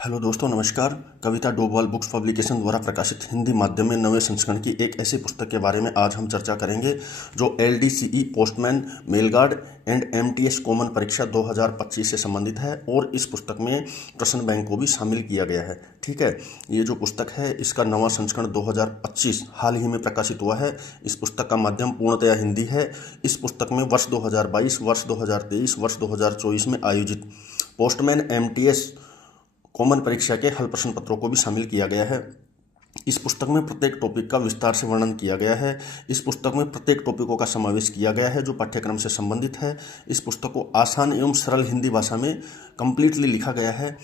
Hello दोस्तों, नमस्कार। कविता Doval books publication द्वारा प्रकाशित हिंदी माध्यम में नवे संस्करण की एक ऐसी पुस्तक के बारे में आज हम चर्चा करेंगे जो LDCE postman mail guard and MTS common परीक्षा 2025 से संबंधित है और इस पुस्तक में प्रश्न बैंक को भी शामिल किया गया है। ठीक है, ये जो पुस्तक है इसका नवा संस्करण 2025 हाल ही में प्रकाशित हुआ है। इस पुस्तक का माध्यम पूर्णतया हिंदी है। इस पुस्तक में वर्ष 2022, वर्ष 2023, वर्ष 2024 में आयोजित पोस्टमैन एमटीएस कॉमन परीक्षा के हल प्रश्न पत्रों को भी शामिल किया गया है। इस पुस्तक में प्रत्येक टॉपिक का विस्तार से वर्णन किया गया है। इस पुस्तक में प्रत्येक टॉपिकों का समावेश किया गया है जो पाठ्यक्रम से संबंधित है। इस पुस्तक को आसान एवं सरल हिंदी भाषा में कंप्लीटली लिखा गया है।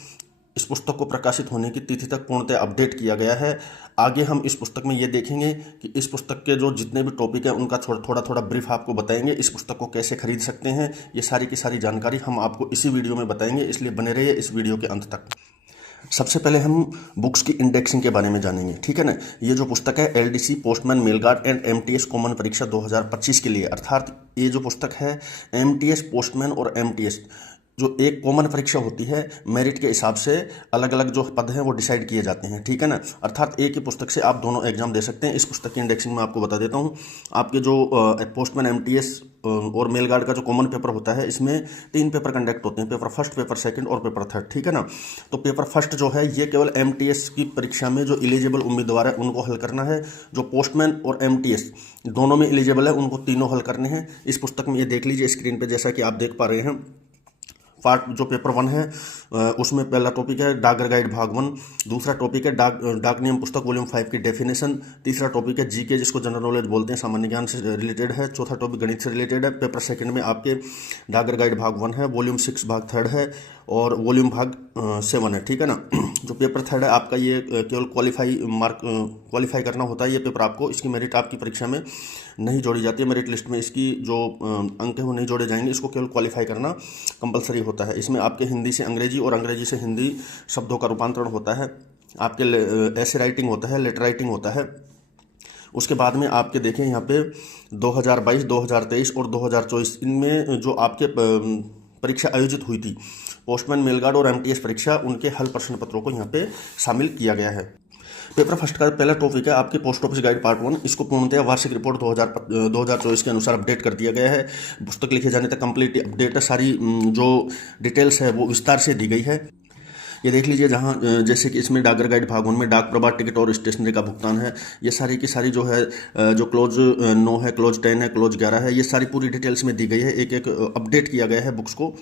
इस पुस्तक को प्रकाशित होने की तिथि तक पूर्णतः अपडेट किया गया है। आगे हम इस पुस्तक में ये देखेंगे कि इस पुस्तक के जो जितने भी टॉपिक हैं उनका थोड़ा ब्रीफ आपको बताएंगे। इस पुस्तक को कैसे खरीद सकते हैं, ये सारी की सारी जानकारी हम आपको इसी वीडियो में बताएंगे, इसलिए बने रहिए इस वीडियो के अंत तक। सबसे पहले हम बुक्स की इंडेक्सिंग के बारे में जानेंगे। ठीक है ना, ये जो पुस्तक है LDC postman mail guard and MTS common परीक्षा 2025 के लिए, अर्थात ये जो पुस्तक है एमटीएस पोस्टमैन और एमटीएस जो एक कॉमन परीक्षा होती है, मेरिट के हिसाब से अलग अलग जो पद हैं वो डिसाइड किए जाते हैं। ठीक है ना, अर्थात एक ही पुस्तक से आप दोनों एग्जाम दे सकते हैं। इस पुस्तक की इंडेक्सिंग में आपको बता देता हूँ। आपके जो पोस्टमैन एमटीएस और मेल गार्ड का जो कॉमन पेपर होता है, इसमें 3 पेपर कंडक्ट होते हैं, पेपर फर्स्ट, पेपर सेकंड और पेपर थर्ड। ठीक है ना, तो पेपर फर्स्ट जो है ये केवल एमटीएस की परीक्षा में जो एलिजिबल उम्मीदवार है उनको हल करना है। जो पोस्टमैन और एमटीएस दोनों में एलिजिबल है उनको तीनों हल करने हैं। इस पुस्तक में ये देख लीजिए स्क्रीन पर, जैसा कि आप देख पा रहे हैं। पार्ट जो पेपर 1 है उसमें पहला टॉपिक है डाकघर गाइड भाग 1, दूसरा टॉपिक है डाक नियम पुस्तक वॉल्यूम 5 की डेफिनेशन, तीसरा टॉपिक है जीके जिसको जनरल नॉलेज बोलते हैं, सामान्य ज्ञान से रिलेटेड है, चौथा टॉपिक गणित से रिलेटेड है। पेपर सेकंड में आपके डाकघर गाइड भाग 1 है, वॉल्यूम 6 भाग 3 है और वॉल्यूम भाग 7 है। ठीक है ना, जो पेपर 3 है आपका ये केवल क्वालिफाई करना होता है। ये पेपर आपको, इसकी मेरिट आपकी परीक्षा में नहीं जोड़ी जाती है, मेरिट लिस्ट में इसकी जो अंक है वो नहीं जोड़े जाएंगे। इसको केवल क्वालिफाई करना कंपलसरी होता है। इसमें आपके हिंदी से अंग्रेजी और अंग्रेजी से हिंदी शब्दों का रूपांतरण होता है, आपके ऐसे राइटिंग होता है, लेटर राइटिंग होता है। उसके बाद में आपके देखें यहाँ पे 2022, 2023 और 2024 इनमें जो आपके परीक्षा आयोजित हुई थी पोस्टमैन मेल गार्ड और एमटीएस परीक्षा, उनके हल प्रश्न पत्रों को यहाँ पे शामिल किया गया है। पेपर फर्स्ट का पहला टॉपिक है आपके पोस्ट ऑफिस गाइड पार्ट 1। इसको पूर्णतः वार्षिक रिपोर्ट 2024 के अनुसार अपडेट कर दिया गया है। पुस्तक लिखे जाने तक कंप्लीट अपडेट है, सारी जो डिटेल्स है वो विस्तार से दी गई है। ये देख लीजिए, जहाँ जैसे कि इसमें डाकघर गाइड भाग 1 में डाक प्रभार टिकट और स्टेशनरी का भुगतान है। ये सारी की सारी जो है जो क्लोज 9 है, क्लोज 10 है, क्लोज 11 है, ये सारी पूरी डिटेल्स में दी गई है। एक एक अपडेट किया गया है बुक्स को।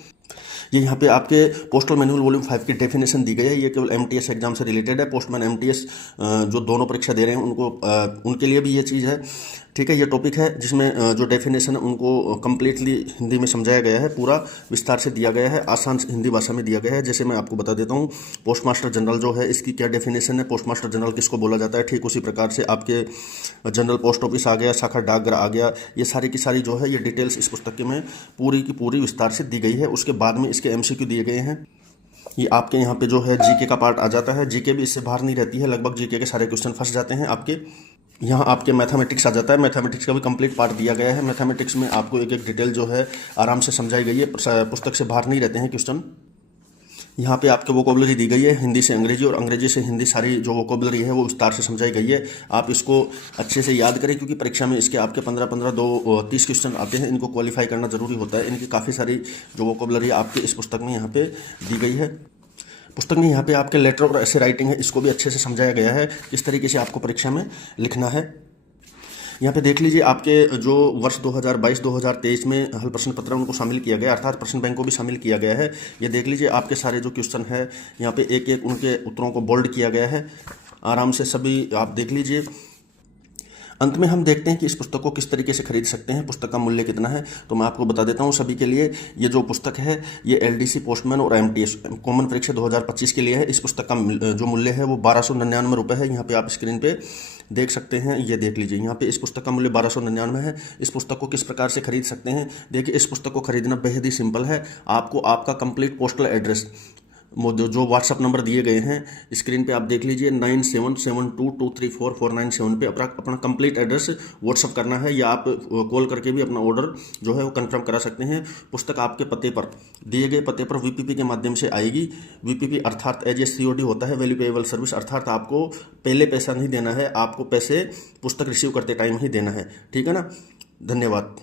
ये यहाँ पे आपके पोस्टल मैनुअल वॉल्यूम 5 की डेफिनेशन दी गई है। ये केवल एमटीएस एग्जाम से रिलेटेड है। पोस्टमैन एमटीएस जो दोनों परीक्षा दे रहे हैं उनके लिए भी ये चीज़ है। ठीक है, ये टॉपिक है जिसमें जो डेफिनेशन है उनको कम्प्लीटली हिंदी में समझाया गया है, पूरा विस्तार से दिया गया है, आसान हिंदी भाषा में दिया गया है। जैसे मैं आपको बता देता हूँ, पोस्ट मास्टर जनरल जो है इसकी क्या डेफिनेशन है, पोस्ट मास्टर जनरल किसको बोला जाता है, ठीक उसी प्रकार से आपके जनरल पोस्ट ऑफिस आ गया, शाखा डाकघर आ गया। ये सारी की सारी जो है ये डिटेल्स इस पुस्तक में पूरी की पूरी विस्तार से दी गई है। उसके बाद में इसके एमसीक्यू दिए गए हैं। ये आपके यहाँ पे जो है जीके का पार्ट आ जाता है। जीके भी इससे बाहर नहीं रहती है, लगभग जीके के सारे क्वेश्चन फंस जाते हैं आपके। यहाँ आपके मैथमेटिक्स आ जाता है। मैथमेटिक्स का भी कंप्लीट पार्ट दिया गया है। मैथमेटिक्स में आपको एक एक डिटेल जो है आराम से समझाई गई है, पुस्तक से बाहर नहीं रहते हैं क्वेश्चन। यहाँ पे आपके वोकेबलरी दी गई है, हिंदी से अंग्रेजी और अंग्रेजी से हिंदी, सारी जो वोकेबलरी है वो विस्तार से समझाई गई है। आप इसको अच्छे से याद करें क्योंकि परीक्षा में इसके आपके 15-15, 30 क्वेश्चन आते हैं। इनको क्वालिफाई करना जरूरी होता है। इनकी काफ़ी सारी जो वोकेबलरी आपके इस पुस्तक में यहाँ पे दी गई है। पुस्तक में यहाँ पे आपके लेटर और ऐसे राइटिंग है, इसको भी अच्छे से समझाया गया है किस तरीके से आपको परीक्षा में लिखना है। यहाँ पे देख लीजिए, आपके जो वर्ष 2022, 2023 में हल प्रश्न पत्र उनको शामिल किया गया, अर्थात प्रश्न बैंक को भी शामिल किया गया है। ये देख लीजिए, आपके सारे जो क्वेश्चन है यहाँ पे एक एक उनके उत्तरों को बोल्ड किया गया है। आराम से सभी आप देख लीजिए। अंत में हम देखते हैं कि इस पुस्तक को किस तरीके से खरीद सकते हैं, पुस्तक का मूल्य कितना है। तो मैं आपको बता देता हूं सभी के लिए। ये जो पुस्तक है ये एलडीसी पोस्टमैन और एमटीएस कॉमन परीक्षा 2025 के लिए है। इस पुस्तक का जो मूल्य है वो 1299 रुपये है। यहाँ पे आप स्क्रीन पे देख सकते हैं, ये देख लीजिए। यहाँ पे इस पुस्तक का मूल्य 1299 है। इस पुस्तक को किस प्रकार से खरीद सकते हैं, देखिए इस पुस्तक को खरीदना बेहद ही सिंपल है। आपको आपका कंप्लीट पोस्टल एड्रेस जो व्हाट्सअप नंबर दिए गए हैं स्क्रीन पे आप देख लीजिए 9772344997 पे अपना कंप्लीट एड्रेस व्हाट्सअप करना है, या आप कॉल करके भी अपना ऑर्डर जो है वो कंफर्म करा सकते हैं। पुस्तक आपके पते पर दिए गए पते पर वीपीपी के माध्यम से आएगी। वीपीपी अर्थात एज ए सीओडी होता है, वैल्यू पेएबल सर्विस, अर्थात आपको पहले पैसा नहीं देना है, आपको पैसे पुस्तक रिसीव करते टाइम ही देना है। ठीक है ना, धन्यवाद।